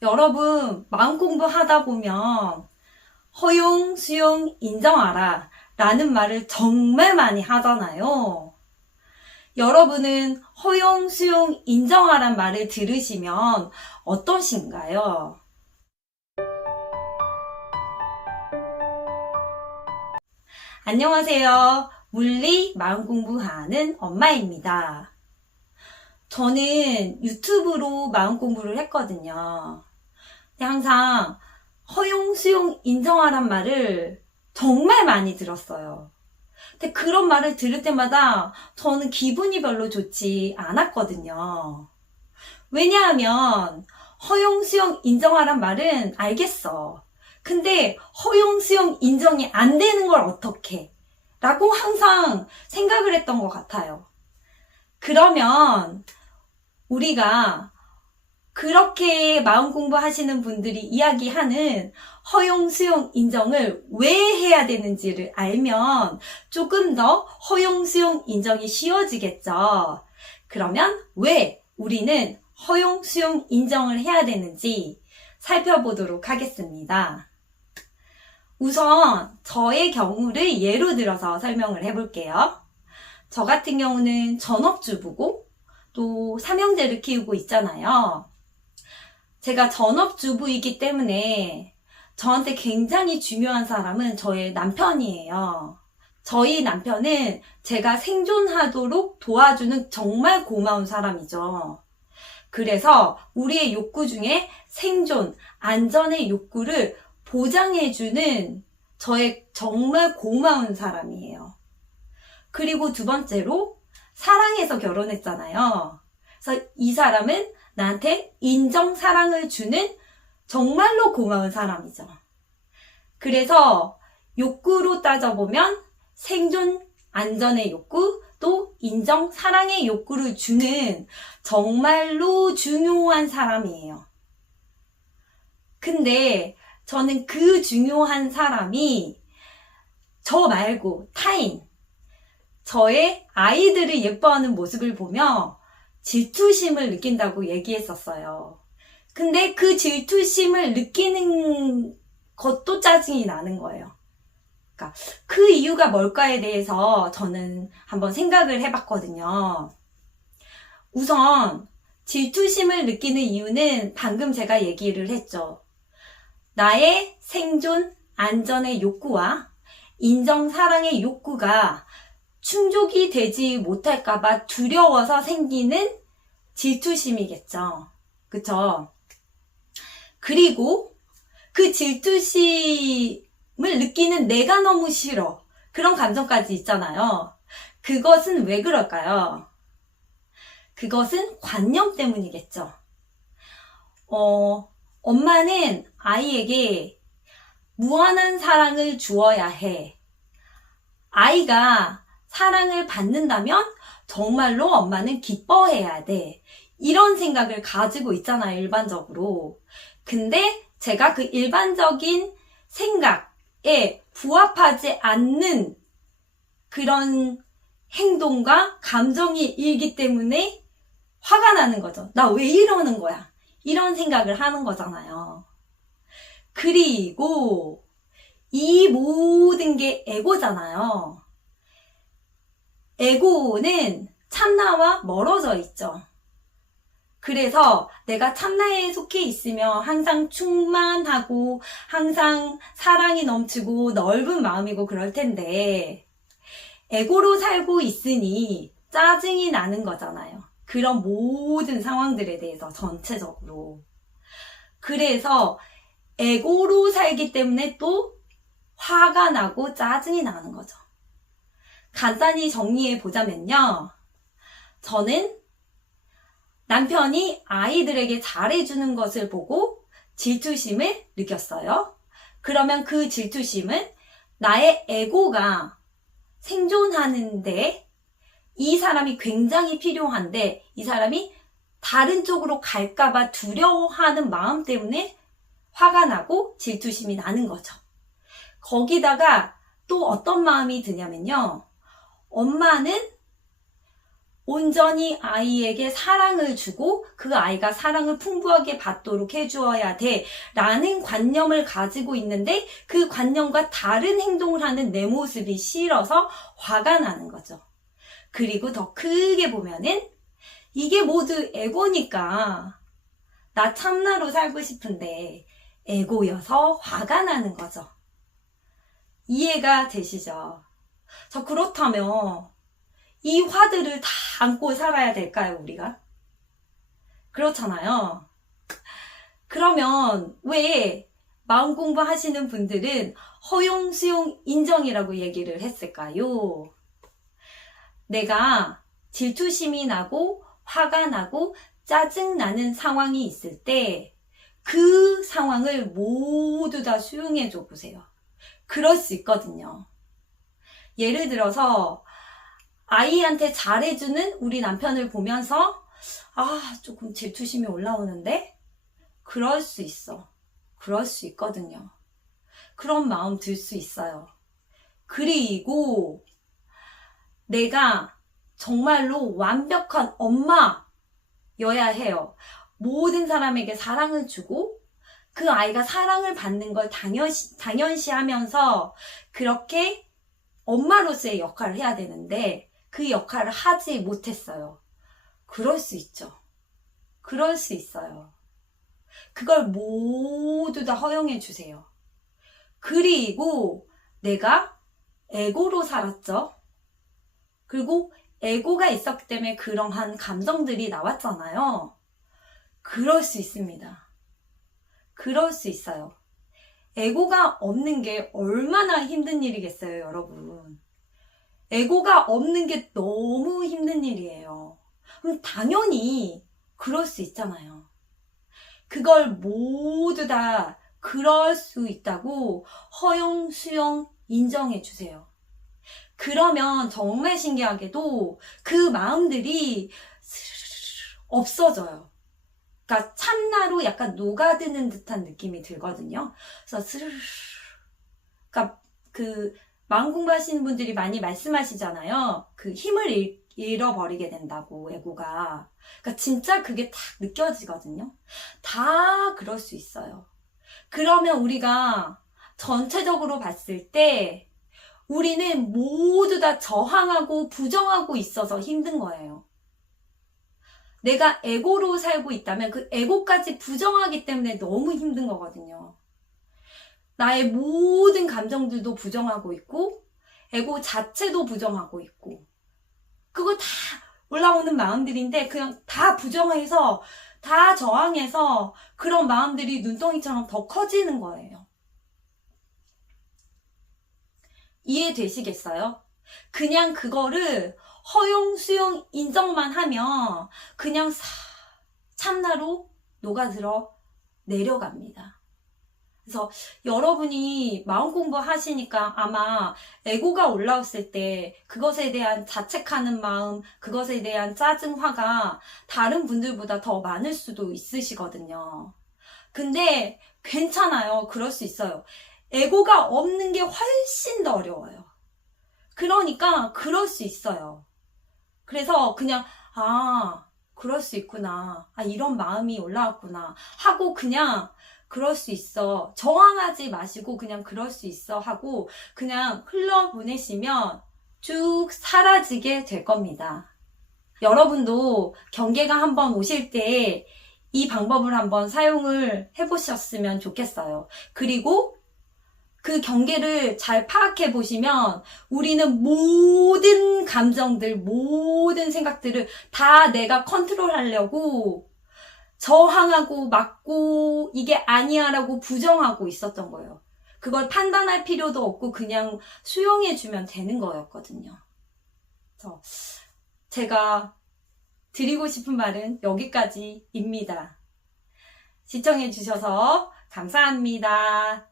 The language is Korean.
여러분, 마음 공부하다 보면 허용, 수용, 인정하라 라는 말을 정말 많이 하잖아요. 여러분은 허용, 수용, 인정하란 말을 들으시면 어떠신가요? 안녕하세요. 물리 마음 공부하는 엄마입니다. 저는 유튜브로 마음 공부를 했거든요. 항상 허용, 수용, 인정하란 말을 정말 많이 들었어요. 근데 그런 말을 들을 때마다 저는 기분이 별로 좋지 않았거든요. 왜냐하면 허용, 수용, 인정하란 말은 알겠어. 근데 허용, 수용, 인정이 안 되는 걸 어떻게? 라고 항상 생각을 했던 것 같아요. 그러면 우리가 그렇게 마음 공부하시는 분들이 이야기하는 허용, 수용, 인정을 왜 해야 되는지를 알면 조금 더 허용, 수용, 인정이 쉬워지겠죠. 그러면 왜 우리는 허용, 수용, 인정을 해야 되는지 살펴보도록 하겠습니다. 우선 저의 경우를 예로 들어서 설명을 해볼게요. 저 같은 경우는 전업주부고 또 삼형제를 키우고 있잖아요. 제가 전업주부이기 때문에 저한테 굉장히 중요한 사람은 저의 남편이에요. 저희 남편은 제가 생존하도록 도와주는 정말 고마운 사람이죠. 그래서 우리의 욕구 중에 생존, 안전의 욕구를 보장해주는 저의 정말 고마운 사람이에요. 그리고 두 번째로 사랑해서 결혼했잖아요. 그래서 이 사람은 나한테 인정, 사랑을 주는 정말로 고마운 사람이죠. 그래서 욕구로 따져보면 생존, 안전의 욕구, 또 인정, 사랑의 욕구를 주는 정말로 중요한 사람이에요. 근데 저는 그 중요한 사람이 저 말고 타인, 저의 아이들을 예뻐하는 모습을 보며 질투심을 느낀다고 얘기했었어요. 근데 그 질투심을 느끼는 것도 짜증이 나는 거예요. 그러니까 그 이유가 뭘까에 대해서 저는 한번 생각을 해봤거든요. 우선 질투심을 느끼는 이유는 방금 제가 얘기를 했죠. 나의 생존, 안전의 욕구와 인정, 사랑의 욕구가 충족이 되지 못할까봐 두려워서 생기는 질투심이겠죠. 그쵸? 그리고 그 질투심을 느끼는 내가 너무 싫어. 그런 감정까지 있잖아요. 그것은 왜 그럴까요? 그것은 관념 때문이겠죠. 어, 엄마는 아이에게 무한한 사랑을 주어야 해. 아이가 사랑을 받는다면 정말로 엄마는 기뻐해야 돼. 이런 생각을 가지고 있잖아요, 일반적으로. 근데 제가 그 일반적인 생각에 부합하지 않는 그런 행동과 감정이 일기 때문에 화가 나는 거죠. 나 왜 이러는 거야? 이런 생각을 하는 거잖아요. 그리고 이 모든 게 에고잖아요. 에고는 참나와 멀어져 있죠. 그래서 내가 참나에 속해 있으면 항상 충만하고 항상 사랑이 넘치고 넓은 마음이고 그럴 텐데 에고로 살고 있으니 짜증이 나는 거잖아요. 그런 모든 상황들에 대해서 전체적으로. 그래서 에고로 살기 때문에 또 화가 나고 짜증이 나는 거죠. 간단히 정리해 보자면요. 저는 남편이 아이들에게 잘해주는 것을 보고 질투심을 느꼈어요. 그러면 그 질투심은 나의 에고가 생존하는데 이 사람이 굉장히 필요한데 이 사람이 다른 쪽으로 갈까봐 두려워하는 마음 때문에 화가 나고 질투심이 나는 거죠. 거기다가 또 어떤 마음이 드냐면요. 엄마는 온전히 아이에게 사랑을 주고 그 아이가 사랑을 풍부하게 받도록 해주어야 돼. 라는 관념을 가지고 있는데 그 관념과 다른 행동을 하는 내 모습이 싫어서 화가 나는 거죠. 그리고 더 크게 보면은 이게 모두 에고니까 나 참나로 살고 싶은데 에고여서 화가 나는 거죠. 이해가 되시죠? 자, 그렇다면 이 화들을 다 안고 살아야 될까요, 우리가? 그렇잖아요. 그러면 왜 마음 공부하시는 분들은 허용, 수용, 인정이라고 얘기를 했을까요? 내가 질투심이 나고 화가 나고 짜증나는 상황이 있을 때 그 상황을 모두 다 수용해 줘 보세요. 그럴 수 있거든요. 예를 들어서 아이한테 잘해주는 우리 남편을 보면서 아, 조금 질투심이 올라오는데? 그럴 수 있어. 그럴 수 있거든요. 그런 마음 들 수 있어요. 그리고 내가 정말로 완벽한 엄마여야 해요. 모든 사람에게 사랑을 주고 그 아이가 사랑을 받는 걸 당연시, 당연시 하면서 그렇게 엄마로서의 역할을 해야 되는데 그 역할을 하지 못했어요. 그럴 수 있죠. 그럴 수 있어요. 그걸 모두 다 허용해 주세요. 그리고 내가 에고로 살았죠. 그리고 에고가 있었기 때문에 그러한 감정들이 나왔잖아요. 그럴 수 있습니다. 그럴 수 있어요. 에고가 없는 게 얼마나 힘든 일이겠어요, 여러분. 에고가 없는 게 너무 힘든 일이에요. 그럼 당연히 그럴 수 있잖아요. 그걸 모두 다 그럴 수 있다고 허용, 수용, 인정해 주세요. 그러면 정말 신기하게도 그 마음들이 없어져요. 그러니까 참나로 약간 녹아드는 듯한 느낌이 들거든요. 그래서 스르르 그러니까 그 마음 공부하시는 분들이 많이 말씀하시잖아요. 그 힘을 잃, 잃어버리게 된다고 애고가. 그러니까 진짜 그게 딱 느껴지거든요. 다 그럴 수 있어요. 그러면 우리가 전체적으로 봤을 때 우리는 모두 다 저항하고 부정하고 있어서 힘든 거예요. 내가 에고로 살고 있다면 그 에고까지 부정하기 때문에 너무 힘든 거거든요. 나의 모든 감정들도 부정하고 있고, 에고 자체도 부정하고 있고, 그거 다 올라오는 마음들인데 그냥 다 부정해서, 다 저항해서 그런 마음들이 눈덩이처럼 더 커지는 거예요. 이해되시겠어요? 그냥 그거를 허용, 수용, 인정만 하면 그냥 사, 참나로 녹아들어 내려갑니다. 그래서 여러분이 마음 공부하시니까 아마 에고가 올라왔을 때 그것에 대한 자책하는 마음, 그것에 대한 짜증, 화가 다른 분들보다 더 많을 수도 있으시거든요. 근데 괜찮아요. 그럴 수 있어요. 에고가 없는 게 훨씬 더 어려워요. 그러니까 그럴 수 있어요. 그래서 그냥 아 그럴 수 있구나. 아 이런 마음이 올라왔구나. 하고 그냥 그럴 수 있어. 저항하지 마시고 그냥 그럴 수 있어 하고 그냥 흘러 보내시면 쭉 사라지게 될 겁니다. 여러분도 경계가 한번 오실 때 이 방법을 한번 사용을 해보셨으면 좋겠어요. 그리고 그 경계를 잘 파악해 보시면 우리는 모든 감정들, 모든 생각들을 다 내가 컨트롤 하려고 저항하고 막고 이게 아니야라고 부정하고 있었던 거예요. 그걸 판단할 필요도 없고 그냥 수용해 주면 되는 거였거든요. 그래서 제가 드리고 싶은 말은 여기까지입니다. 시청해 주셔서 감사합니다.